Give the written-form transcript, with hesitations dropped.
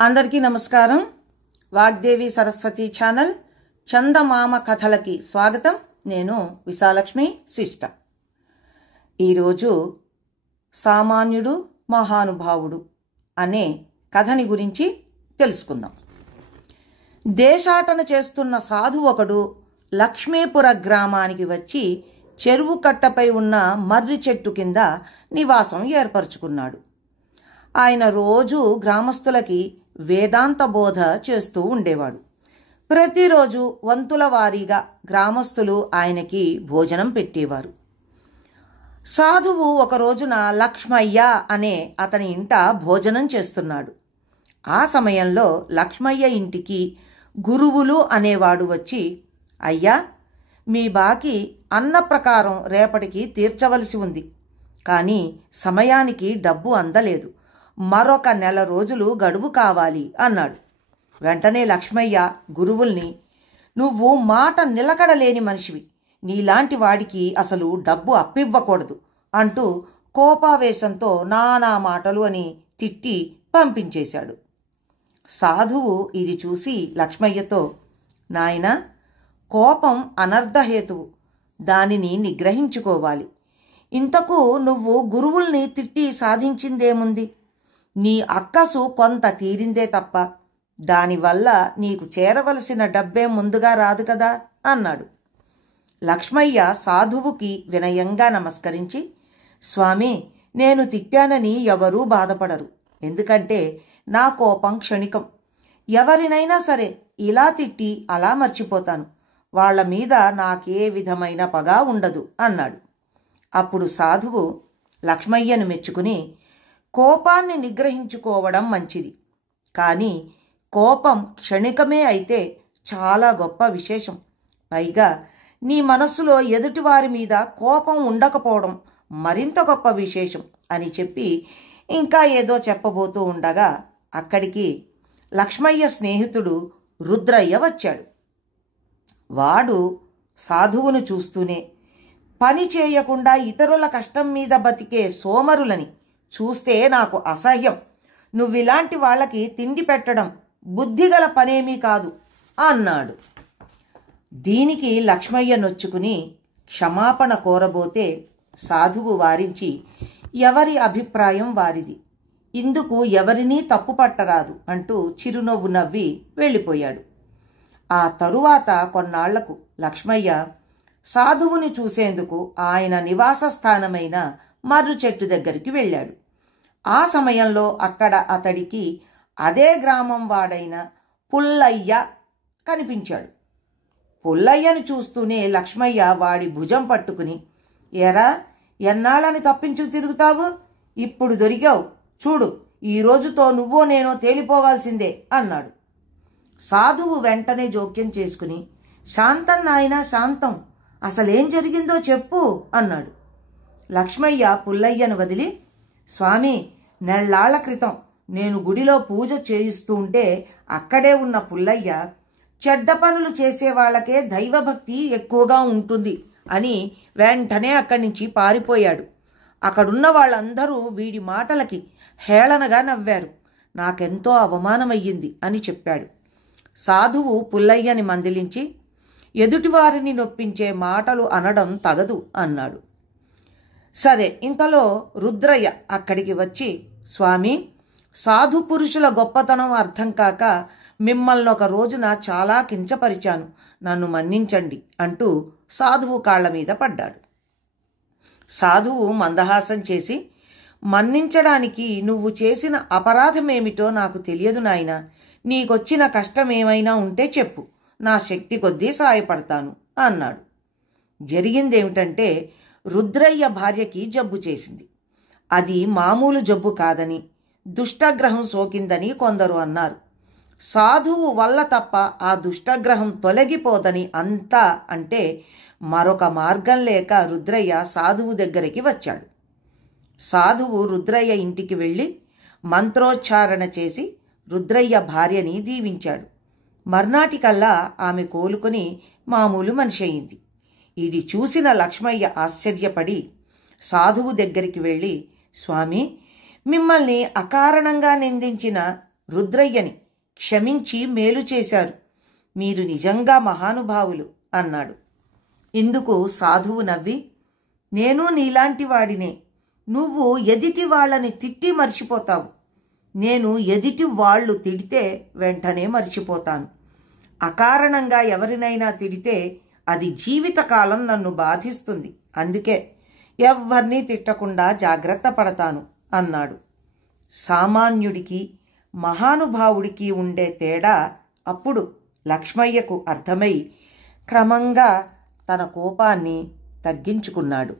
అందరికీ నమస్కారం. వాగ్దేవి సరస్వతి ఛానల్ చందమామ కథలకి స్వాగతం. నేను విశాలక్ష్మి శిష్ట. ఈరోజు సామాన్యుడు మహానుభావుడు అనే కథని గురించి తెలుసుకుందాం. దేశాటన చేస్తున్న సాధు ఒకడు లక్ష్మీపుర గ్రామానికి వచ్చి చెరువు కట్టపై ఉన్న మర్రి చెట్టు కింద నివాసం ఏర్పరచుకున్నాడు. ఆయన రోజు గ్రామస్తులకి వేదాంత బోధ చేస్తూ ఉండేవాడు. ప్రతిరోజు వంతుల వారీగా గ్రామస్తులు ఆయనకి భోజనం పెట్టేవారు. సాధువు ఒక రోజున లక్ష్మయ్య అనే అతని ఇంట భోజనం చేస్తున్నాడు. ఆ సమయంలో లక్ష్మయ్య ఇంటికి గురువులు అనేవాడు వచ్చి, అయ్యా, మీ బాకీ అన్న ప్రకారం రేపటికి తీర్చవలసి ఉంది, కానీ సమయానికి డబ్బు అందలేదు, మరొక నెల రోజులు గడువు కావాలి అన్నాడు. వెంటనే లక్ష్మయ్య గురువుల్ని, నువ్వు మాట నిలకడలేని మనిషివి, నీలాంటి వాడికి అసలు డబ్బు అప్పివ్వకూడదు అంటూ కోపావేశంతో నానా మాటలు అని తిట్టి పంపించేశాడు. సాధువు ఇది చూసి లక్ష్మయ్యతో, నాయనా, కోపం అనర్ధహేతువు, దానిని నిగ్రహించుకోవాలి. ఇంతకు నువ్వు గురువుల్ని తిట్టి సాధించిందేముంది? నీ అక్కసు కొంత తీరిందే తప్ప దానివల్ల నీకు చేరవలసిన డబ్బే ముందుగా రాదు కదా అన్నాడు. లక్ష్మయ్య సాధువుకి వినయంగా నమస్కరించి, స్వామి, నేను తిట్టానని ఎవరూ బాధపడరు, ఎందుకంటే నా కోపం క్షణికం. ఎవరినైనా సరే ఇలా తిట్టి అలా మర్చిపోతాను, వాళ్ల మీద నాకే విధమైన పగ ఉండదు అన్నాడు. అప్పుడు సాధువు లక్ష్మయ్యను మెచ్చుకుని, కోపాన్ని నిగ్రహించుకోవడం మంచిది, కానీ కోపం క్షణికమే అయితే చాలా గొప్ప విశేషం. పైగా నీ మనస్సులో ఎదుటివారి మీద కోపం ఉండకపోవడం మరింత గొప్ప విశేషం అని చెప్పి ఇంకా ఏదో చెప్పబోతూ ఉండగా అక్కడికి లక్ష్మయ్య స్నేహితుడు రుద్రయ్య వచ్చాడు. వాడు సాధువును చూస్తూనే, పని చేయకుండా ఇతరుల కష్టం మీద బతికే సోమరులని చూస్తే నాకు అసహ్యం, నువ్విలాంటి వాళ్ళకి తిండి పెట్టడం బుద్ధిగల పనేమీ కాదు అన్నాడు. దీనికి లక్ష్మయ్య నొచ్చుకుని క్షమాపణ కోరబోతే సాధువు వారించి, ఎవరి అభిప్రాయం వారిది, ఇందుకు ఎవరినీ తప్పు పట్టరాదు అంటూ చిరునవ్వు నవ్వి వెళ్ళిపోయాడు. ఆ తరువాత కొన్నాళ్లకు లక్ష్మయ్య సాధువుని చూసేందుకు ఆయన నివాస స్థానమైన మర్రి చెట్టు దగ్గరికి వెళ్ళాడు. ఆ సమయంలో అక్కడ అతడికి అదే గ్రామం వాడైన పుల్లయ్య కనిపించాడు. పుల్లయ్యను చూస్తూనే లక్ష్మయ్య వాడి భుజం పట్టుకుని, ఎరా, ఎన్నాళ్ళని తప్పించు తిరుగుతావు, ఇప్పుడు దొరికావు చూడు, ఈ రోజుతో నువ్వో నేనో తేలిపోవాల్సిందే అన్నాడు. సాధువు వెంటనే జోక్యం చేసుకుని, శాంతం నాయనా, శాంతం, అసలేం జరిగిందో చెప్పు అన్నాడు. లక్ష్మయ్య పుల్లయ్యను వదిలి, స్వామి, నెల్లాళ్ల క్రితం నేను గుడిలో పూజ చేయిస్తూ ఉంటే అక్కడే ఉన్న పుల్లయ్య, చెడ్డ పనులు చేసే వాళ్ళకే దైవభక్తి ఎక్కువగా ఉంటుంది అని వెంటనే అక్కడి నుంచి పారిపోయాడు. అక్కడున్న వాళ్ళందరూ వీడి మాటలకి హేళనగా నవ్వారు, నాకెంతో అవమానమయ్యింది అని చెప్పాడు. సాధువు పుల్లయ్యని మందలించి, ఎదుటివారిని నొప్పించే మాటలు అనడం తగదు అన్నాడు. సరే, ఇంతలో రుద్రయ్య అక్కడికి వచ్చి, స్వామి, సాధు పురుషుల గొప్పతనం అర్థం కాక మిమ్మల్ని ఒక రోజున చాలా కించపరిచాను, నన్ను మన్నించండి అంటూ సాధువు కాళ్ల మీద పడ్డాడు. సాధువు మందహాసం చేసి, మన్నించడానికి నువ్వు చేసిన అపరాధమేమిటో నాకు తెలియదు నాయనా, నీకొచ్చిన కష్టమేమైనా ఉంటే చెప్పు, నా శక్తి కొద్దీ సాయపడతాను అన్నాడు. జరిగిందేమిటంటే, రుద్రయ్య భార్యకి జబ్బు చేసింది. అది మామూలు జబ్బు కాదని, దుష్టగ్రహం సోకిందని కొందరు అన్నారు. సాధువు వల్ల తప్ప ఆ దుష్టగ్రహం తొలగిపోదని అంతా అంటే మరొక మార్గం లేక రుద్రయ్య సాధువు దగ్గరికి వచ్చాడు. సాధువు రుద్రయ్య ఇంటికి వెళ్ళి మంత్రోచ్చారణ చేసి రుద్రయ్య భార్యని దీవించాడు. మర్నాటికల్లా ఆమె కోలుకొని మామూలు మనిషి అయింది. ఇది చూసిన లక్ష్మయ్య ఆశ్చర్యపడి సాధువు దగ్గరికి వెళ్ళి, స్వామి, మిమ్మల్ని అకారణంగా నిందించిన రుద్రయ్యని క్షమించి మేలు చేశారు. మీరు నిజంగా మహానుభావులు అన్నాడు. ఇందుకు సాధువు నవ్వి, నేను నీలాంటి వాడినే. నువ్వు ఎదిటి వాళ్ళని తిట్టి మర్చిపోతావు. నేను ఎదిటి వాళ్ళు తిడితే వెంటనే మర్చిపోతాను. అకారణంగా ఎవరినైనా తిడితే అది జీవితకాలం నన్ను బాధిస్తుంది. అందుకే ఎవ్వరినీ తిట్టకుండా జాగ్రత్త పడతాను అన్నాడు. సామాన్యుడికి మహానుభావుడికి ఉండే తేడా అప్పుడు లక్ష్మయ్యకు అర్థమై క్రమంగా తన కోపాన్ని తగ్గించుకున్నాడు.